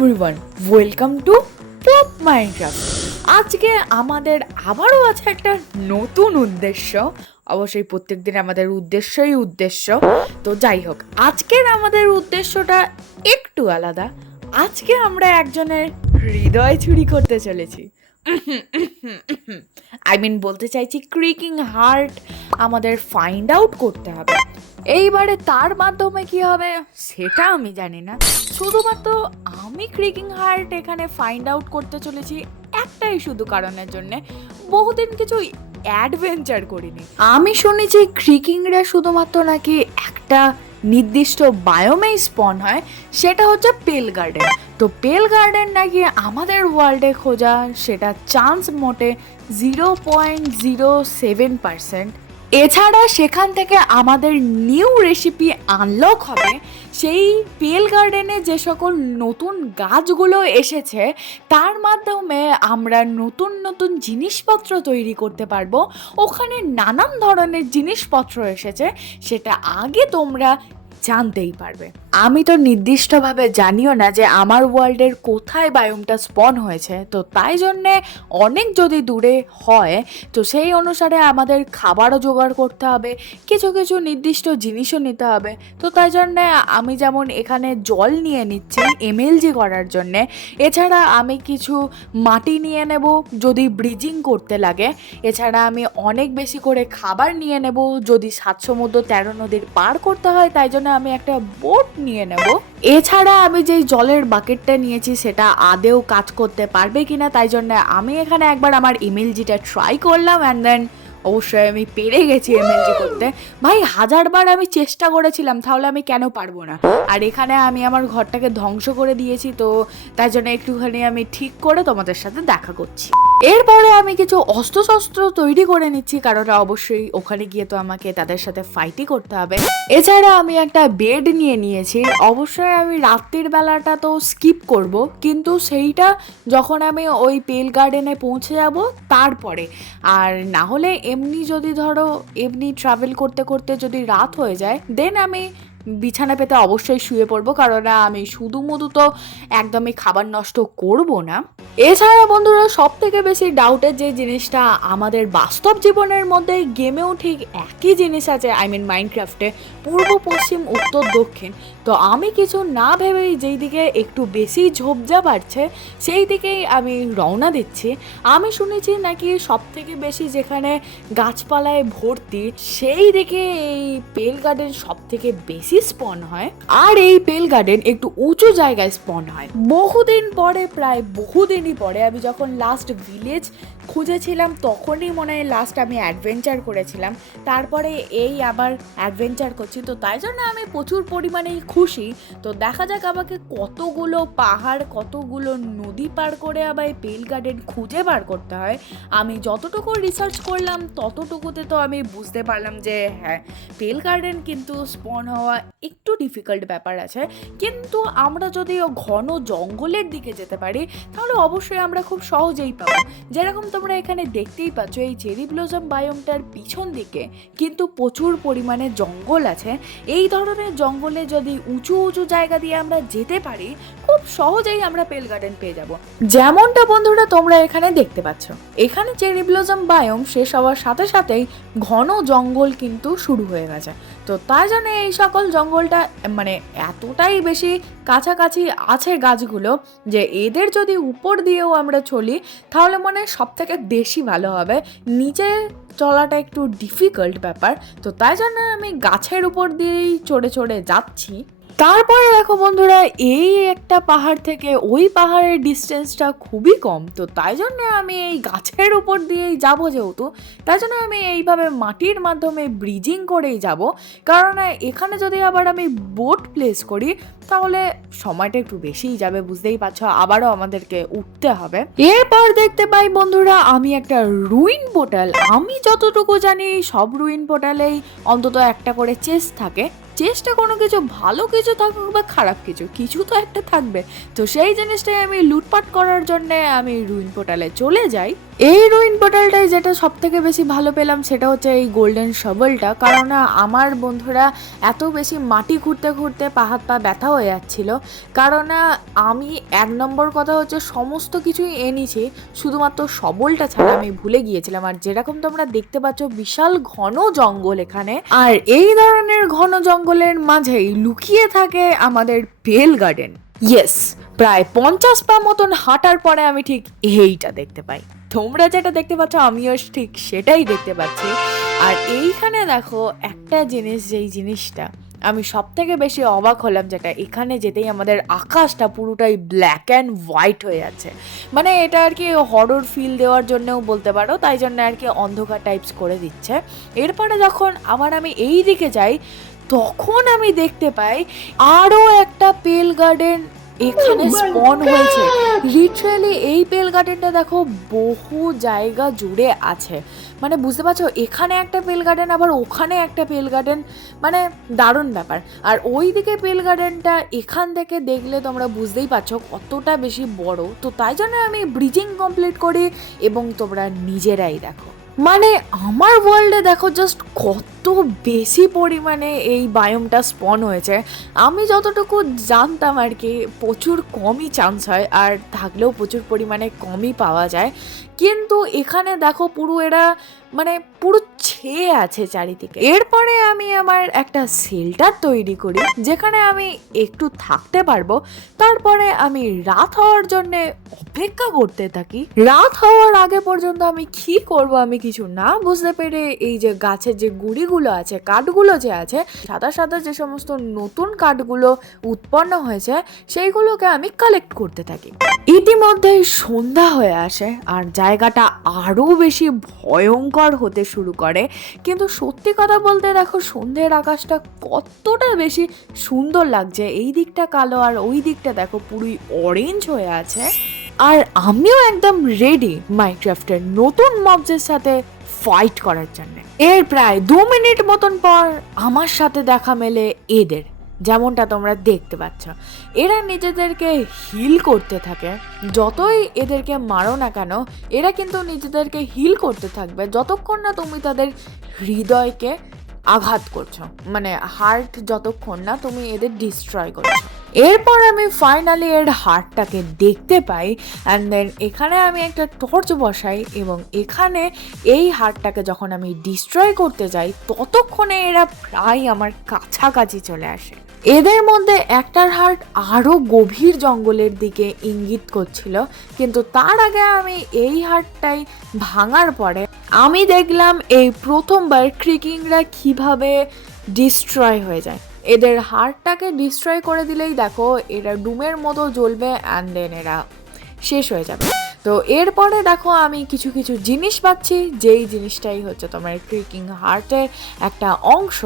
Everyone, welcome to top Minecraft. আজকে আমাদের আবারও আছে একটা নতুন উদ্দেশ্য। অবশ্যই প্রত্যেকদিন আমাদের উদ্দেশ্য। তো যাই হোক, আজকের আমাদের উদ্দেশ্যটা একটু আলাদা। আজকে আমরা একজনের হৃদয় চুরি করতে চলেছি। বলতে চাইছি ক্রিকিং হার্ট আমাদের ফাইন্ড আউট করতে হবে। এইবারে তার মাধ্যমে কি হবে সেটা আমি জানি না, শুধুমাত্র আমি ক্রিকিং হার্ট এখানে ফাইন্ড আউট করতে চলেছি একটাই শুধু কারণের জন্যে, বহুদিন কিছু অ্যাডভেঞ্চার করিনি। আমি শুনেছি ক্রিকিংরা শুধুমাত্র নাকি একটা নির্দিষ্ট বায়োমেই স্পন হয়, সেটা হচ্ছে পেল গার্ডেন। তো পেল গার্ডেন নাকি আমাদের ওয়ার্ল্ডে খোঁজা সেটা চান্স মোটে 0.07%। এছাড়া সেখান থেকে আমাদের নিউ রেসিপি আনলক হবে। সেই পেল গার্ডেনে যে সকল নতুন গাছগুলো এসেছে তার মাধ্যমে আমরা নতুন নতুন জিনিসপত্র তৈরি করতে পারবো। ওখানে নানান ধরনের জিনিসপত্র এসেছে, সেটা আগে তোমরা জানতেই পারবে। আমি তো নির্দিষ্টভাবে জানিও না যে আমার ওয়ার্ল্ডের কোথায় বায়োমটা স্পন হয়েছে, তো তাই জন্যে অনেক যদি দূরে হয় তো সেই অনুসারে আমাদের খাবারও জোগাড় করতে হবে, কিছু কিছু নির্দিষ্ট জিনিসও নিতে হবে। তো তাই জন্যে আমি যেমন এখানে জল নিয়ে নিচ্ছি এমএলজি করার জন্যে, এছাড়া আমি কিছু মাটি নিয়ে নেব যদি ব্রিজিং করতে লাগে, এছাড়া আমি অনেক বেশি করে খাবার নিয়ে নেব যদি 7 সমুদ্র 13 নদীর পার করতে হয়, তাই জন্য আমি একটা বোট নিয়ে নেব। এছাড়া আমি যে জলের বাকেটটা নিয়েছি সেটা আদেও কাজ করতে পারবে কিনা, তাই জন্য আমি এখানে একবার আমার এমএলজিটা ট্রাই করলাম অ্যান্ড দেন অবশ্যই আমি পেরে গেছি এমএলজি করতে। ভাই 1000বার আমি চেষ্টা করেছিলাম, তাহলে আমি কেন পারবো না? আর এখানে আমি আমার ঘরটাকে ধ্বংস করে দিয়েছি, তো তাই জন্য একটুখানি আমি ঠিক করে তোমাদের সাথে দেখা করছি। এরপরে আমি কিছু অস্ত্রশস্ত্র তৈরি করে নিচ্ছি, কারণ অবশ্যই ওখানে গিয়ে তো আমাকে তাদের সাথে ফাইটই করতে হবে। এছাড়া আমি একটা বেড নিয়ে নিয়েছি। অবশ্যই আমি রাত্রির বেলাটা তো স্কিপ করব, কিন্তু সেইটা যখন আমি ওই পেল গার্ডেনে পৌঁছে যাব তারপরে। আর না হলে এমনি যদি ধরো এমনি ট্রাভেল করতে করতে যদি রাত হয়ে যায়, দেন আমি বিছানা পেতে অবশ্যই শুয়ে পড়বো, কারণ আমি শুধু তো একদমই খাবার নষ্ট করব না। এছাড়া বন্ধুরা, সব থেকে বেশি ডাউটের যে জিনিসটা আমাদের বাস্তব জীবনের মধ্যে গেমেও ঠিক একই জিনিস আছে, মাইনক্রাফটে পূর্ব পশ্চিম উত্তর দক্ষিণ। তো আমি কিছু না ভেবেই যেই দিকে একটু বেশি ঝোপঝা বাড়ছে সেই দিকেই আমি রওনা দিচ্ছি। আমি শুনেছি নাকি সব থেকে বেশি যেখানে গাছপালায় ভর্তি সেই দিকে এই পেল গার্ডেন সব থেকে বেশি স্পন হয়, আর এই পেল গার্ডেন একটু উঁচু জায়গায় স্পন হয়। বহুদিন পরে, প্রায় বহুদিনই পরে, আমি যখন লাস্ট ভিলেজ খুঁজেছিলাম তখনই মনে হয় লাস্ট আমি অ্যাডভেঞ্চার করেছিলাম, তারপরে এই আবার অ্যাডভেঞ্চার করছি। তো তাই জন্য আমি প্রচুর পরিমাণেই খুশি। তো দেখা যাক আমাকে কতগুলো পাহাড়, কতগুলো নদী পার করে আবার এই পেল গার্ডেন খুঁজে বার করতে হয়। আমি যতটুকু রিসার্চ করলাম ততটুকুতে তো আমি বুঝতে পারলাম যে হ্যাঁ, পেল গার্ডেন কিন্তু স্পন হওয়া একটু ডিফিকাল্ট ব্যাপার আছে, কিন্তু আমরা যদি ঘন জঙ্গলের দিকে যেতে পারি তাহলে অবশ্যই আমরা খুব সহজেই পাবো। যেরকম তোমরা এখানে দেখতেই পাচ্ছ, এই চেরি ব্লসম বায়োমটার পিছন দিকে কিন্তু প্রচুর পরিমাণে জঙ্গল আছে। এই ধরনের জঙ্গলে যদি উঁচু উঁচু জায়গা দিয়ে আমরা যেতে পারি, খুব সহজেই আমরা পেল গার্ডেন পেয়ে যাব। যেমনটা বন্ধুরা তোমরা এখানে দেখতে পাচ্ছ, এখানে চেরি ব্লসম বায়োম শেষ হওয়ার সাথে সাথেই ঘন জঙ্গল কিন্তু শুরু হয়ে গেছে। তো তাই জন্য এই সকল জঙ্গলটা এতটাই বেশি কাছাকাছি আছে গাছগুলো যে এদের যদি উপর দিয়েও আমরা চলি তাহলে সব থেকে বেশি ভালো হবে। নিচে চলাটা একটু ডিফিকাল্ট ব্যাপার, তো তাই জন্য আমি গাছের উপর দিয়েই চড়ে চড়ে যাচ্ছি। তারপরে দেখো বন্ধুরা, এই একটা পাহাড় থেকে ওই পাহাড়ের ডিস্টেন্সটা খুবই কম, তো তাই জন্য আমি এই গাছের উপর দিয়েই যাবো, যেহেতু তাই জন্য আমি এইভাবে মাটির মাধ্যমে ব্রিজিং করেই যাব। কারণ এখানে যদি আবার আমি বোট প্লেস করি তাহলে সময়টা একটু বেশিই যাবে, বুঝতেই পারছো, আবারও আমাদেরকে উঠতে হবে। এরপর দেখতে পাই বন্ধুরা, আমি একটা রুইন পোর্টাল, আমি যতটুকু জানি সব রুইন পোর্টালেই অন্তত একটা করে চেস্ট থাকে। চেষ্টা কোনো কিছু ভালো কিছু থাকুক বা খারাপ কিছু তো একটা থাকবে। তো সেই জিনিসটাই আমি লুটপাট করার জন্য আমি রুইন পোর্টালে চলে যাই। এই রুইন পোর্টালটাই যেটা সব থেকে বেশি ভালো পেলাম সেটা হচ্ছে এই গোল্ডেন শভেলটা, কারণ আমার বন্ধুরা এত বেশি মাটি খুঁড়তে খুঁড়তে হাত পা ব্যথা হয়ে যাচ্ছিল। কারণ আমি 1 নম্বর কথা হচ্ছে সমস্ত কিছুই এনেছি, শুধুমাত্র শবলটা ছাড়া আমি ভুলে গিয়েছিলাম। আর যেরকম তোমরা দেখতে পাচ্ছ বিশাল ঘন জঙ্গল এখানে, আর এই ধরনের ঘন জঙ্গলের মাঝেই লুকিয়ে থাকে আমাদের পেল গার্ডেন। ইয়েস, প্রায় 50 পা মতন হাঁটার পরে আমি ঠিক এইটা দেখতে পাই। তোমরা যেটা দেখতে পাচ্ছ আমিও ঠিক সেটাই দেখতে পাচ্ছি। আর এইখানে দেখো একটা জিনিস, যেই জিনিসটা আমি সব থেকে বেশি অবাক হলাম, যেটা এখানে যেতেই আমাদের আকাশটা পুরোটাই ব্ল্যাক অ্যান্ড হোয়াইট হয়ে যাচ্ছে। মানে এটা আর কি হরর ফিল দেওয়ার জন্যও বলতে পারো, তাই জন্য আর কি অন্ধকার টাইপস করে দিচ্ছে। এরপরে যখন আবার আমি এই দিকে যাই তখন আমি দেখতে পাই আরও একটা পেল গার্ডেন এখানে স্পন হয়েছে। লিটারালি এই পেল গার্ডেনটা দেখো বহু জায়গা জুড়ে আছে, মানে বুঝতে পারছো, এখানে একটা পেল গার্ডেন আবার ওখানে একটা পেল গার্ডেন, মানে দারুণ ব্যাপার। আর ওই দিকে পেল গার্ডেনটা এখান থেকে দেখলে তোমরা বুঝতেই পারছো কতটা বেশি বড়। তো তাই জন্য আমি ব্রিজিং কমপ্লিট করি এবং তোমরা নিজেরাই দেখো। মানে আমার ওয়ার্ল্ডে দেখো জাস্ট কত বেশি পরিমাণে এই বায়োমটা স্পন হয়েছে। আমি যতটুকু জানতাম আর কি প্রচুর কমই চান্স হয়, আর থাকলেও প্রচুর পরিমাণে কমই পাওয়া যায়, কিন্তু এখানে দেখো পুরো এরা মানে পুরো ছেয়ে আছে চারিদিকে। এরপরে আমি আমার একটা শেল্টার তৈরি করি যেখানে আমি একটু থাকতে পারবো। তারপরে আমি রাত হওয়ার জন্য অপেক্ষা করতে থাকি। রাত হওয়ার আগে পর্যন্ত আমি কি করব আমি কিছু না বুঝতে পেরে এই যে গাছের যে গুঁড়িগুলো আছে, কাঠগুলো যে আছে, সাদা সাদা যে সমস্ত নতুন কাঠগুলো উৎপন্ন হয়েছে সেইগুলোকে আমি কালেক্ট করতে থাকি। ইতিমধ্যে সন্ধ্যা হয়ে আসে আর জায়গাটা আরো বেশি ভয়ঙ্কর হতে শুরু করে। কিন্তু সত্যি কথা বলতে দেখো সন্ধ্যের আকাশটা কতটা বেশি সুন্দর লাগছে, এই দিকটা কালো আর ওই দিকটা দেখো পুরোই অরেঞ্জ হয়ে আছে। আর আমিও একদম রেডি মাইনক্রাফটের নতুন মবসের সাথে ফাইট করার জন্য। এর প্রায় 2 মিনিট মতন পর আমার সাথে দেখা মেলে এদের, যেমনটা তোমরা দেখতে পাচ্ছ। এরা নিজেদেরকে হিল করতে থাকে, যতই এদেরকে মারো না কেন এরা কিন্তু নিজেদেরকে হিল করতে থাকবে যতক্ষণ না তুমি তাদের হৃদয়কে আঘাত করছো, মানে হার্ট যতক্ষণ না তুমি এদের ডিস্ট্রয় করছো। এরপর আমি ফাইনালি এর হার্টটাকে দেখতে পাই, অ্যান্ড দেন এখানে আমি একটা টর্চ বসাই এবং এখানে এই হার্টটাকে যখন আমি ডিস্ট্রয় করতে যাই ততক্ষণে এরা প্রায় আমার কাছাকাছি চলে আসে। এদের মধ্যে একটার হার্ট আরও গভীর জঙ্গলের দিকে ইঙ্গিত করছিল, কিন্তু তার আগে আমি এই হার্টটাই ভাঙার পরে আমি দেখলাম এই প্রথমবার ক্রিকিংরা কিভাবে ডিস্ট্রয় হয়ে যায়। এদের হার্টটাকে ডিস্ট্রয় করে দিলেই দেখো এরা ডুমের মতো জ্বলবে অ্যান্ড দেন এরা শেষ হয়ে যাবে। তো এরপরে দেখো আমি কিছু কিছু জিনিস পাচ্ছি, যেই জিনিসটাই হচ্ছে তোমার ক্রিকিং হার্টের একটা অংশ।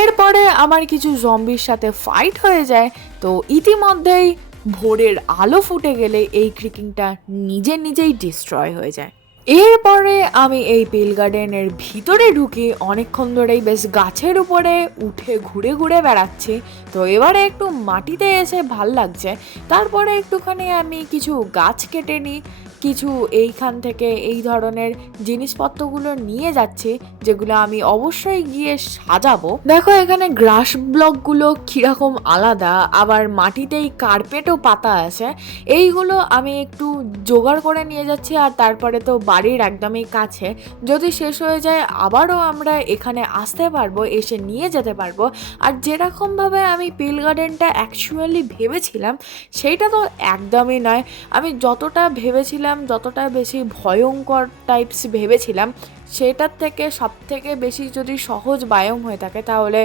এরপরে আমার কিছু জম্বির সাথে ফাইট হয়ে যায়। তো ইতিমধ্যেই ভোরের আলো ফুটে গেলে এই ক্রিকিংটা নিজেই ডিস্ট্রয় হয়ে যায়। এরপরে আমি এই পেল গার্ডেনের ভিতরে ঢুকি, অনেকক্ষণ ধরেই বেশ গাছের উপরে উঠে ঘুরে ঘুরে বেড়াচ্ছি। তো এবারে একটু মাটিতে এসে ভাল লাগছে। তারপরে একটুখানি আমি কিছু গাছ কেটে নিই, কিছু এইখান থেকে এই ধরনের জিনিসপত্রগুলো নিয়ে যাচ্ছি যেগুলো আমি অবশ্যই গিয়ে সাজাবো। দেখো এখানে গ্রাস ব্লকগুলো কিরকম আলাদা, আবার মাটিতেই কার্পেটও পাতা আছে। এইগুলো আমি একটু জোগাড় করে নিয়ে যাচ্ছি, আর তারপরে তো বাড়ির একদমই কাছে, যদি শেষ হয়ে যায় আবারও আমরা এখানে আসতে পারবো, এসে নিয়ে যেতে পারবো। আর যেরকমভাবে আমি পেল গার্ডেনটা অ্যাকচুয়ালি ভেবেছিলাম সেইটা তো একদমই নয়। আমি যতটা ভেবেছিলাম, যতটা বেশি ভয়ঙ্কর টাইপস ভেবেছিলাম, সেটার থেকে সব থেকে বেশি যদি সহজ বায়োম হয়ে থাকে তাহলে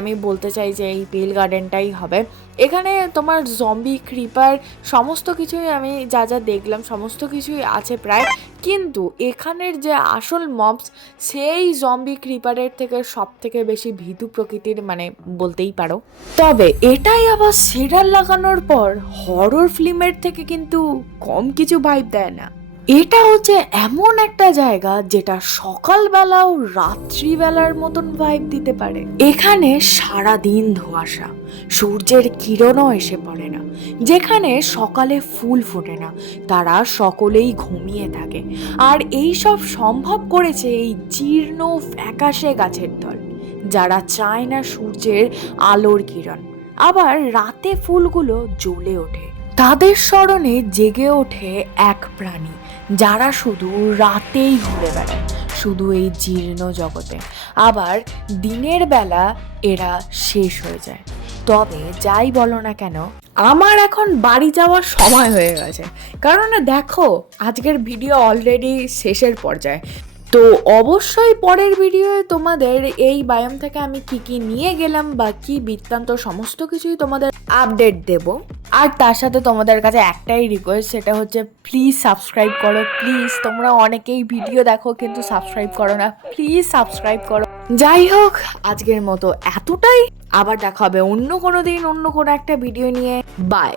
আমি বলতে চাই যে এই পেল গার্ডেনটাই হবে। এখানে তোমার জম্বি ক্রিপার সমস্ত কিছুই আমি যা যা দেখলাম সমস্ত কিছুই আছে প্রায়, কিন্তু এখানের যে আসল মবস সেই জম্বি ক্রিপারের থেকে সব থেকে বেশি ভীতু প্রকৃতির, মানে বলতেই পারো। তবে এটাই আবার সিরিয়াল লাগানোর পর হরর ফিল্মের থেকে কিন্তু কম কিছু ভাইব দেয় না। এটা হচ্ছে এমন একটা জায়গা যেটা সকালবেলাও রাত্রিবেলার মতন ভাইব দিতে পারে। এখানে সারাদিন ধোঁয়াশা, সূর্যের কিরণও এসে পড়ে না। যেখানে সকালে ফুল ফোটে না, তারা সকলেই ঘুমিয়ে থাকে। আর এই সব সম্ভব করেছে এই জীর্ণ ফ্যাকাশে গাছের দল, যারা চায় না সূর্যের আলোর কিরণ। আবার রাতে ফুলগুলো জ্বলে ওঠে, তাদের স্মরণে জেগে ওঠে এক প্রাণী যারা শুধু রাতেই ঘুরে বেড়ায়, শুধু এই জীর্ণ জগতে। আবার দিনের বেলা এরা শেষ হয়ে যায়। তবে যাই বলো না কেন, আমার এখন বাড়ি যাওয়ার সময় হয়ে গেছে, কারণ দেখো আজকের ভিডিও অলরেডি শেষের পর্যায়ে। তো অবশ্যই পরের ভিডিওয়ে তোমাদের এই বায়োম থেকে আমি কি কি নিয়ে গেলাম বা কি বৃত্তান্ত সমস্ত কিছুই তোমাদের আপডেট দেব। আর তার সাথে তোমাদের কাছে একটাই রিকোয়েস্ট, সেটা হচ্ছে প্লিজ সাবস্ক্রাইব করো। প্লিজ, তোমরা অনেকেই ভিডিও দেখো কিন্তু সাবস্ক্রাইব করো না, প্লিজ সাবস্ক্রাইব করো। যাই হোক, আজকের মতো এতটাই। আবার দেখা হবে অন্য কোনো দিন অন্য কোনো একটা ভিডিও নিয়ে। বাই।